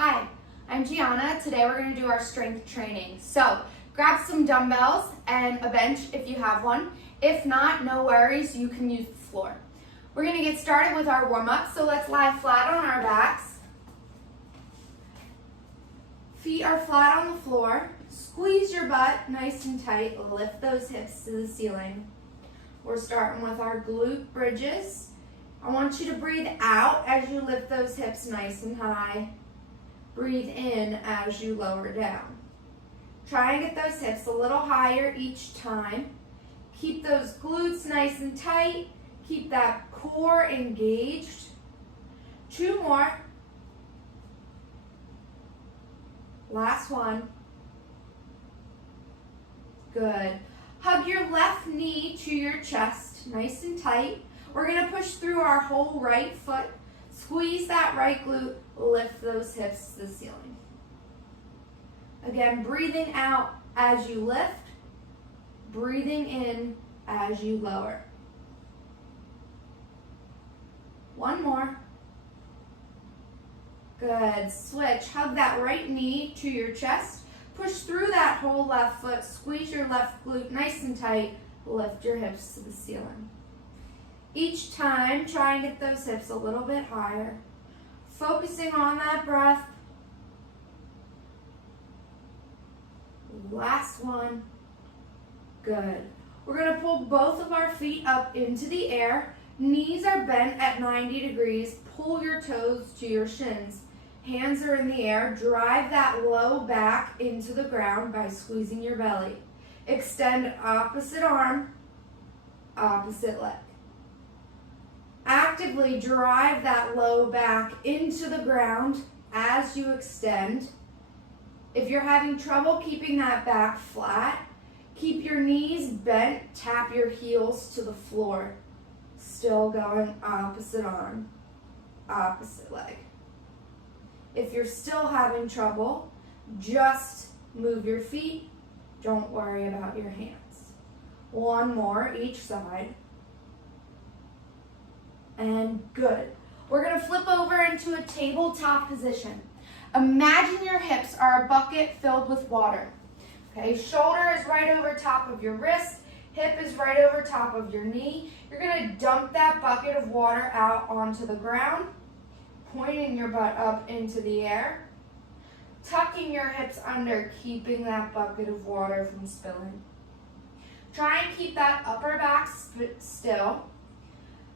Hi, I'm Gianna. Today we're going to do our strength training. So grab some dumbbells and a bench if you have one. If not, no worries, you can use the floor. We're going to get started with our warm-up, so let's lie flat on our backs. Feet are flat on the floor. Squeeze your butt nice and tight. Lift those hips to the ceiling. We're starting with our glute bridges. I want you to breathe out as you lift those hips nice and high. Breathe in as you lower down. Try and get those hips a little higher each time. Keep those glutes nice and tight. Keep that core engaged. 2 more. Last one. Good. Hug your left knee to your chest, nice and tight. We're going to push through our whole right foot. Squeeze that right glute, lift those hips to the ceiling. Again, breathing out as you lift, breathing in as you lower. 1 more. Good. Switch. Hug that right knee to your chest. Push through that whole left foot. Squeeze your left glute nice and tight. Lift your hips to the ceiling. Each time, try and get those hips a little bit higher. Focusing on that breath. Last one. Good. We're going to pull both of our feet up into the air. Knees are bent at 90 degrees. Pull your toes to your shins. Hands are in the air. Drive that low back into the ground by squeezing your belly. Extend opposite arm, opposite leg. Actively drive that low back into the ground as you extend. If you're having trouble keeping that back flat, keep your knees bent, tap your heels to the floor. Still going opposite arm, opposite leg. If you're still having trouble, just move your feet. Don't worry about your hands. 1 more each side. And good. We're going to flip over into a tabletop position. Imagine your hips are a bucket filled with water. Okay, shoulder is right over top of your wrist. Hip is right over top of your knee. You're going to dump that bucket of water out onto the ground, pointing your butt up into the air, tucking your hips under, keeping that bucket of water from spilling. Try and keep that upper back still.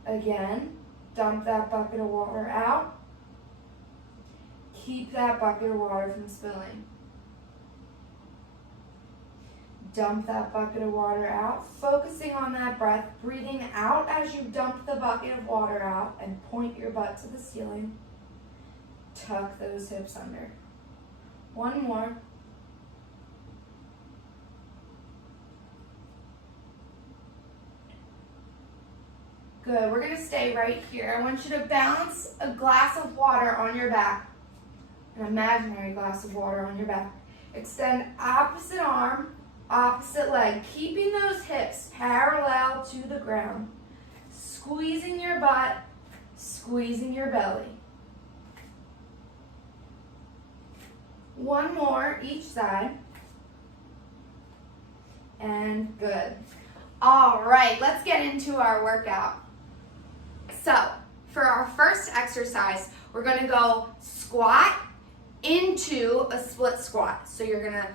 Again, dump that bucket of water out. Keep that bucket of water from spilling. Dump that bucket of water out, focusing on that breath, breathing out as you dump the bucket of water out and point your butt to the ceiling. Tuck those hips under. 1 more. Good, we're going to stay right here. I want you to balance a glass of water on your back, an imaginary glass of water on your back. Extend opposite arm, opposite leg, keeping those hips parallel to the ground. Squeezing your butt, squeezing your belly. 1 more each side. And good. All right, let's get into our workout. So, for our first exercise, we're going to go squat into a split squat. So you're going to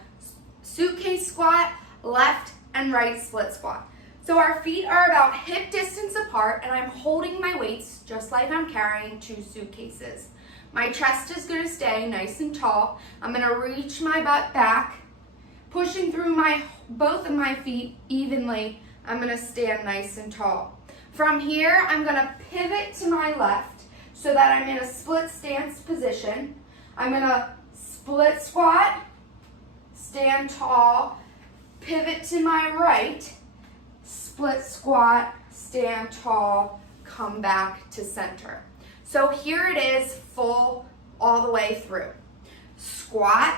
suitcase squat, left and right split squat. So our feet are about hip distance apart and I'm holding my weights just like I'm carrying 2 suitcases. My chest is going to stay nice and tall. I'm going to reach my butt back, pushing through both of my feet evenly. I'm going to stand nice and tall. From here, I'm going to pivot to my left so that I'm in a split stance position. I'm going to split squat, stand tall, pivot to my right, split squat, stand tall, come back to center. So here it is, full all the way through. Squat,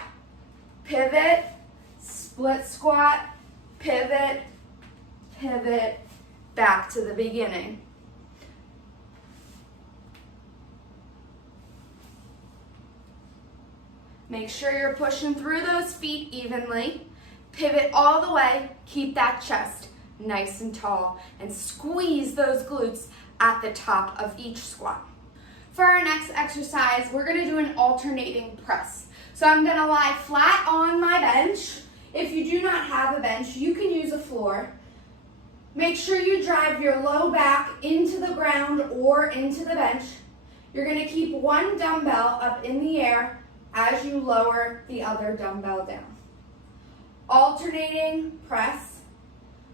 pivot, split squat, pivot, pivot, back to the beginning. Make sure you're pushing through those feet evenly. Pivot all the way. Keep that chest nice and tall and squeeze those glutes at the top of each squat. For our next exercise, we're going to do an alternating press. So I'm going to lie flat on my bench. If you do not have a bench, you can use a floor. Make sure you drive your low back into the ground or into the bench. You're going to keep one dumbbell up in the air as you lower the other dumbbell down. Alternating press.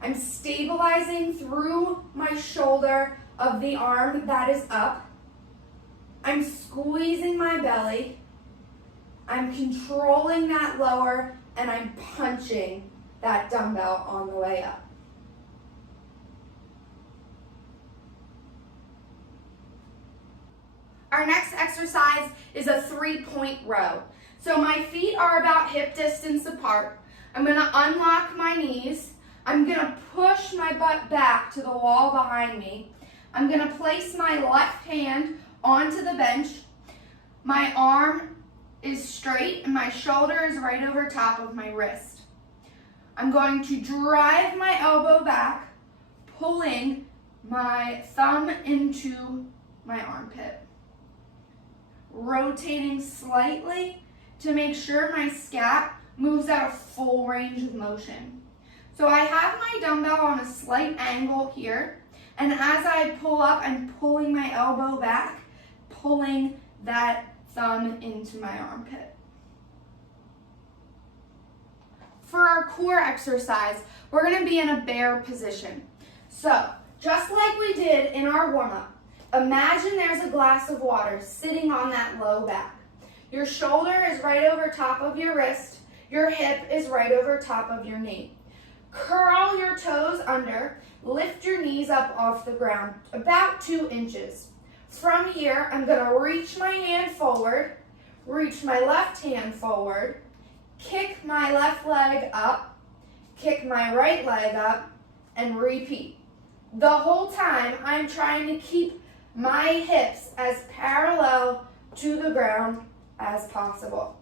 I'm stabilizing through my shoulder of the arm that is up. I'm squeezing my belly. I'm controlling that lower, and I'm punching that dumbbell on the way up. Our next exercise is a 3-point row. So my feet are about hip distance apart. I'm going to unlock my knees. I'm going to push my butt back to the wall behind me. I'm going to place my left hand onto the bench. My arm is straight and my shoulder is right over top of my wrist. I'm going to drive my elbow back, pulling my thumb into my armpit. Rotating slightly to make sure my scap moves at a full range of motion. So I have my dumbbell on a slight angle here, and as I pull up, I'm pulling my elbow back, pulling that thumb into my armpit. For our core exercise, we're going to be in a bear position. So, just like we did in our warm-up, imagine there's a glass of water sitting on that low back. Your shoulder is right over top of your wrist. Your hip is right over top of your knee. Curl your toes under. Lift your knees up off the ground, about 2 inches. From here, I'm going to reach my hand forward, reach my left hand forward, kick my left leg up, kick my right leg up, and repeat. The whole time, I'm trying to keep my hips as parallel to the ground as possible.